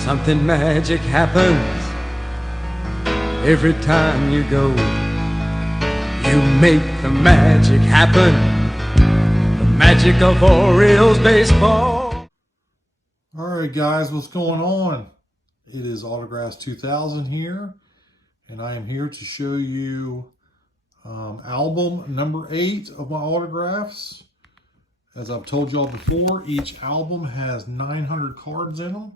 Something magic happens every time you go. You make the magic happen, the magic of Orioles baseball. All right, guys, what's going on? It is Autographs 2000 here, and I am here to show you album number 8 of my autographs. As I've told y'all before, each album has 900 cards in them.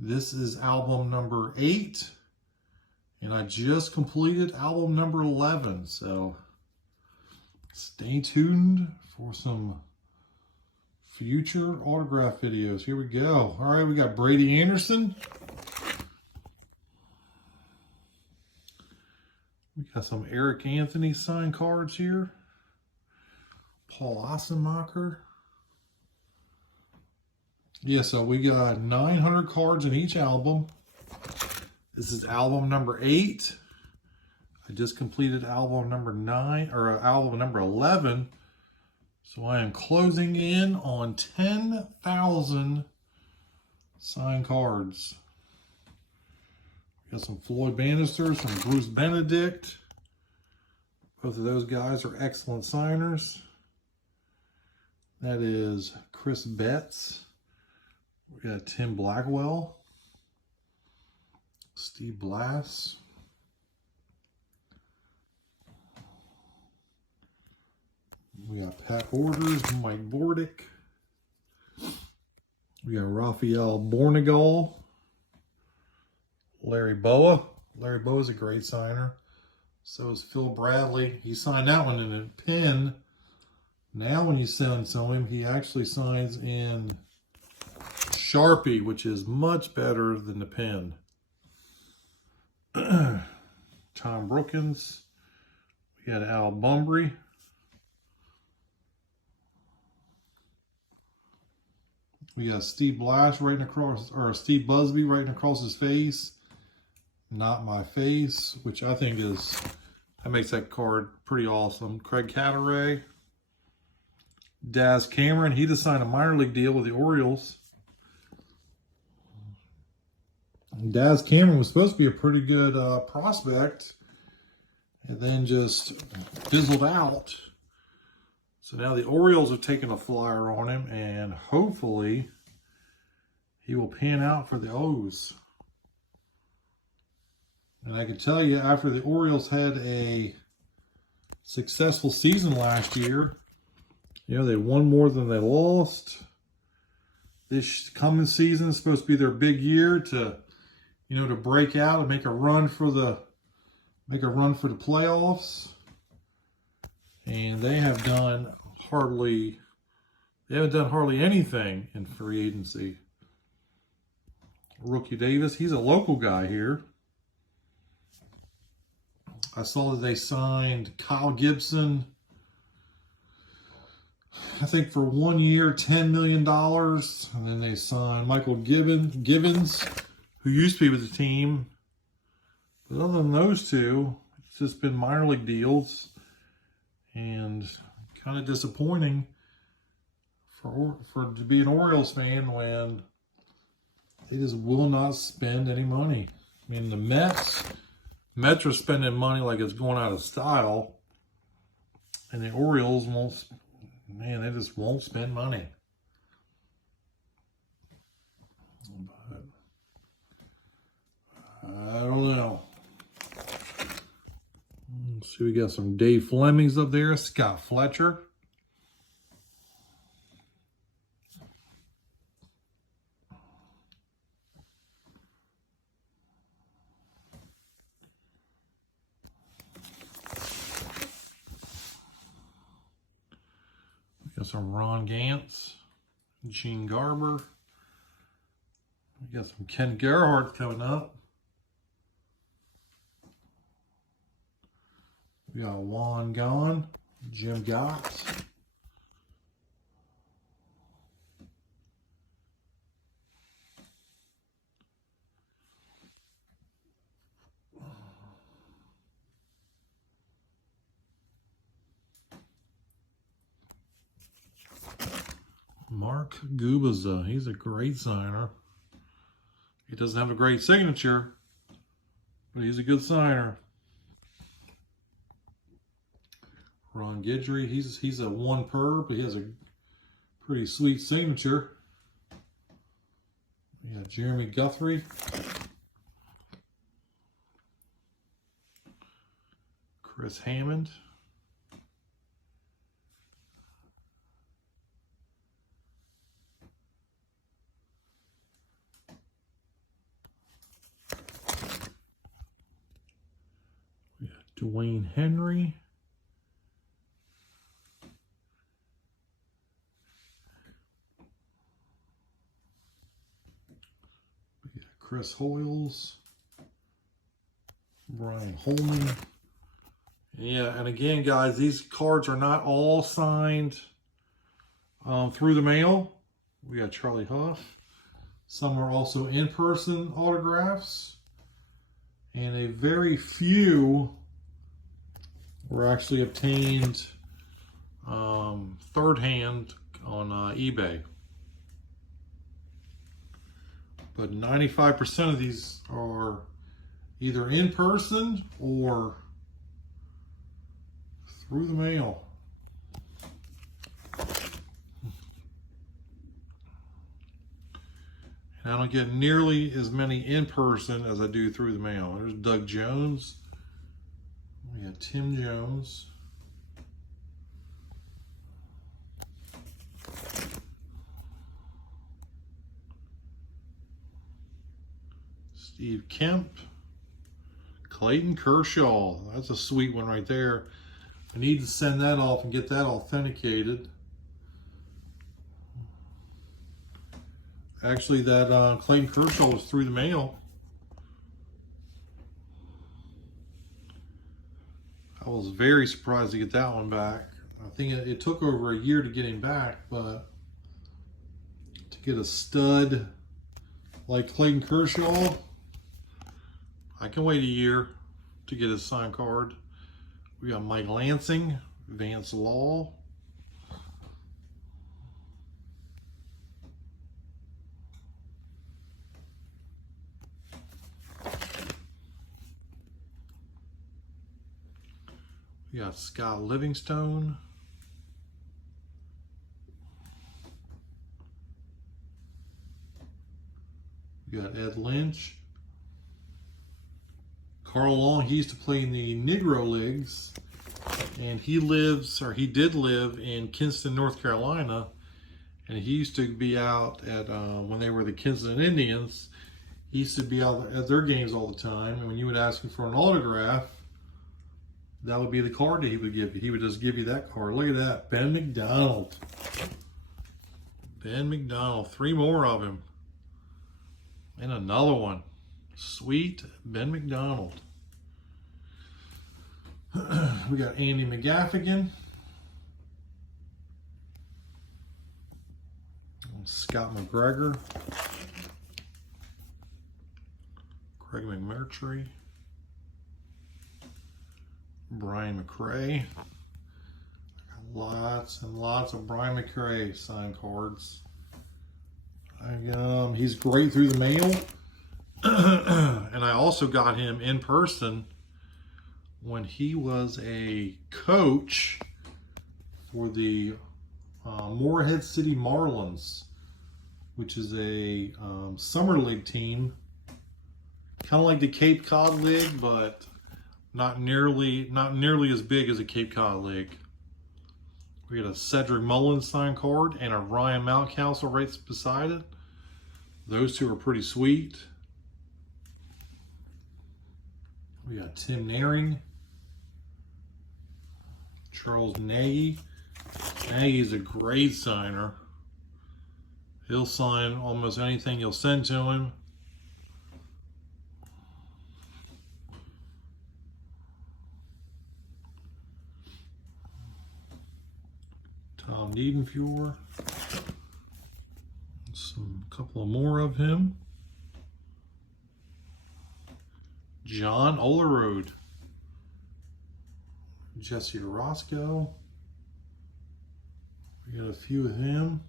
This is album number 8, and I just completed album number 11, so stay tuned for some future autograph videos. Here we go. All right, we got Brady Anderson. We got some Eric Anthony signed cards here. Paul Ossenmacher. Yeah, so we got 900 cards in each album. This is album number 8. I just completed album number 9, or album number 11. So I am closing in on 10,000 signed cards. Got some Floyd Bannister, some Bruce Benedict. Both of those guys are excellent signers. That is Chris Betts. We got Tim Blackwell, Steve Blass, we got Pat Orders, Mike Bordick, we got Rafael Bornegal, Larry Boa. Larry Boa is a great signer. So is Phil Bradley. He signed that one in a pen. Now when you send it to him, he actually signs in Sharpie, which is much better than the pen. Tom Brookins. We got Al Bumbry. We got Steve Blash writing across, or Steve Busby writing across his face. Not my face, which I think is, that makes that card pretty awesome. Craig Catteray. Daz Cameron, he just signed a minor league deal with the Orioles. Daz Cameron was supposed to be a pretty good prospect, and then just fizzled out. So now the Orioles are taking a flyer on him, and hopefully he will pan out for the O's. And I can tell you, after the Orioles had a successful season last year, you know, they won more than they lost. This coming season is supposed to be their big year to, you know, to break out and make a run for the playoffs. And they have done hardly anything in free agency. Rookie Davis, he's a local guy here. I saw that they signed Kyle Gibson, I think for 1 year, $10 million. And then they signed Michael Givens, who used to be with the team. But other than those two, it's just been minor league deals. And kind of disappointing for to be an Orioles fan when they just will not spend any money. I mean, the Mets are spending money like it's going out of style. And the Orioles won't, man, they just won't spend money. But I don't know. Let's see, we got some Dave Flemings up there. Scott Fletcher. We got some Ron Gantz, Gene Garber. We got some Ken Gerhardt coming up. We got Juan Gone, Jim Gotts. Mark Gubaza, he's a great signer. He doesn't have a great signature, but he's a good signer. Ron Guidry, he's a 1 per, but he has a pretty sweet signature. We got Jeremy Guthrie. Chris Hammond. We got Dwayne Henry. We got Chris Hoyles. Brian Holman. Yeah, and again, guys, these cards are not all signed through the mail. We got Charlie Huff. Some are also in-person autographs. And a very few were actually obtained third hand on eBay. But 95% of these are either in person or through the mail. And I don't get nearly as many in person as I do through the mail. There's Doug Jones. We got Tim Jones. Steve Kemp. Clayton Kershaw. That's a sweet one right there. I need to send that off and get that authenticated. Actually, that Clayton Kershaw was through the mail. I was very surprised to get that one back. I think it took over a year to get him back, but to get a stud like Clayton Kershaw, I can wait a year to get his signed card. We got Mike Lansing, Vance Law. We got Scott Livingstone. We got Ed Lynch. Carl Long, he used to play in the Negro Leagues, and he did live in Kinston, North Carolina, and he used to be out at, when they were the Kinston Indians, he used to be out at their games all the time, and when you would ask him for an autograph, that would be the card that he would give you. He would just give you that card. Look at that, Ben McDonald. Ben McDonald, 3 more of him. And another one. Sweet Ben McDonald. We got Andy McGaffigan. Scott McGregor. Craig McMurtry. Brian McRae. Lots and lots of Brian McRae signed cards. He's great through the mail. And I also got him in person when he was a coach for the Morehead City Marlins, which is a summer league team, kind of like the Cape Cod League, but not nearly as big as a Cape Cod League. We got a Cedric Mullins signed card and a Ryan Mountcastle right beside it. Those two are pretty sweet. We got Tim Naring, Charles Nagy. Nagy's a great signer. He'll sign almost anything you'll send to him. Tom Niedenfuhr. Couple of more of him. John Olerode. Jesse Orozco. We got a few of him.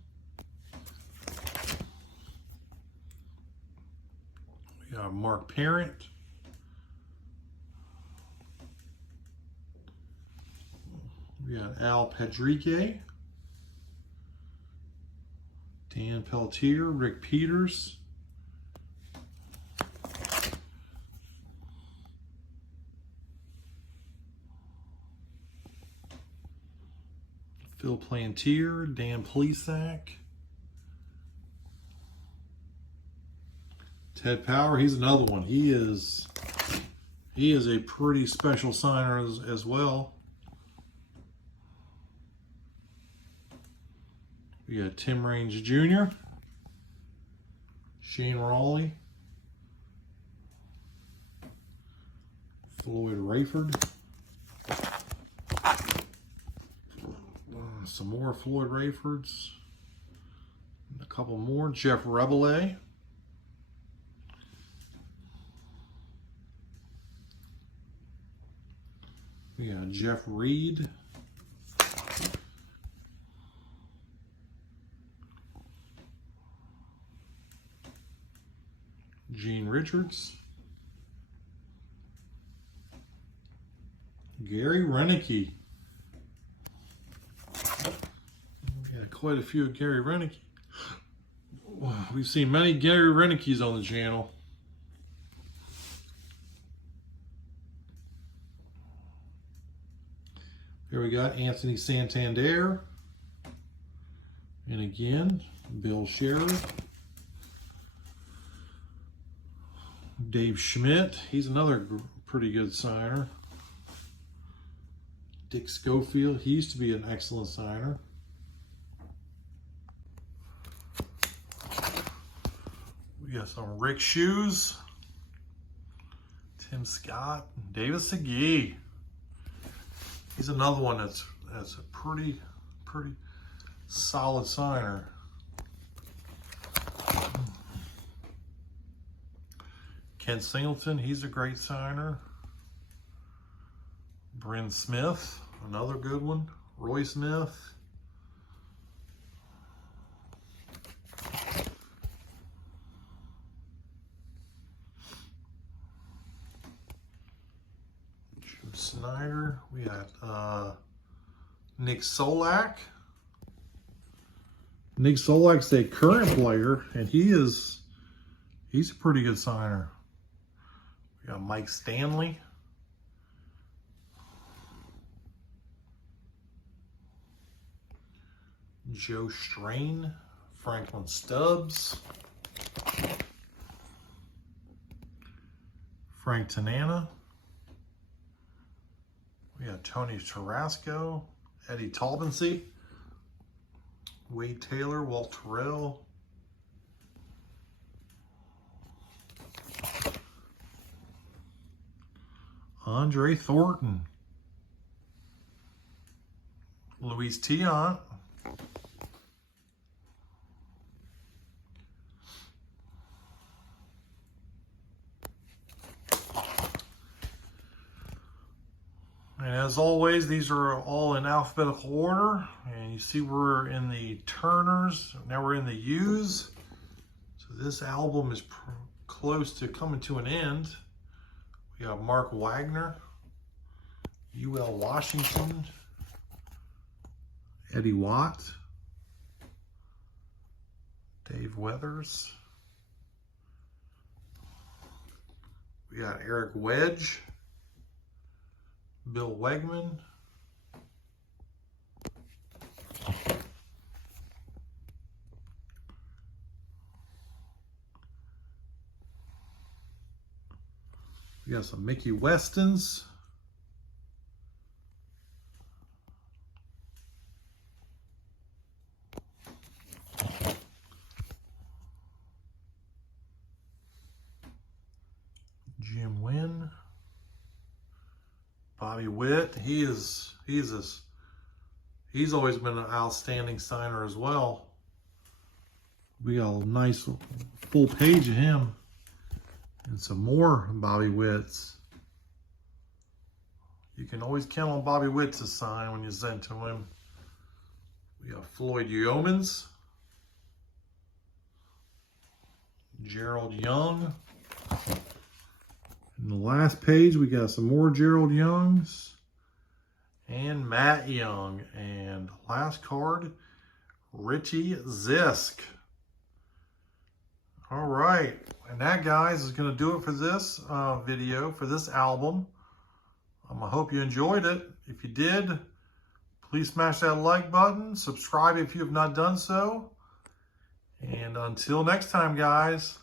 We got Mark Parent. We got Al Padrique. Dan Peltier, Rick Peters. Phil Plantier, Dan Plesac. Ted Power, he's another one. He is a pretty special signer as well. We got Tim Raines Jr., Shane Raleigh, Floyd Rayford, some more Floyd Rayfords, a couple more, Jeff Rabelais, we got Jeff Reed, Gene Richards, Gary Renicky. We got quite a few of Gary Renicky. We've seen many Gary Renickies on the channel. Here we got Anthony Santander. And again, Bill Scherer. Dave Schmidt, he's another pretty good signer. Dick Schofield, he used to be an excellent signer. We got some Rick Shoes, Tim Scott, David Segui. He's another one that's a pretty solid signer. Ken Singleton, he's a great signer. Bryn Smith, another good one. Roy Smith. Joe Snyder. We got Nick Solak. Nick Solak's a current player, and he's a pretty good signer. We got Mike Stanley. Joe Strain, Franklin Stubbs, Frank Tanana. We got Tony Tarasco, Eddie Talbensee, Wade Taylor, Walt Terrell, Andre Thornton, Luis Tiant, and as always, these are all in alphabetical order. And you see we're in the Turners. Now we're in the U's. So this album is close to coming to an end. We got Mark Wagner, UL Washington, Eddie Watt, Dave Weathers. We got Eric Wedge, Bill Wegman, we got some Mickey Westons, Jim Wynn, Bobby Witt. He's always been an outstanding signer as well. We got a nice full page of him. And some more Bobby Witts. You can always count on Bobby Witt to sign when you send to him. We got Floyd Yeomans, Gerald Young, In the last page, we got some more Gerald Youngs and Matt Young. And last card, Richie Zisk. All right. And that, guys, is going to do it for this video, for this album. I hope you enjoyed it. If you did, please smash that like button. Subscribe if you have not done so. And until next time, guys,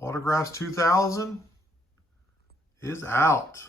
Autographs 2000 is out.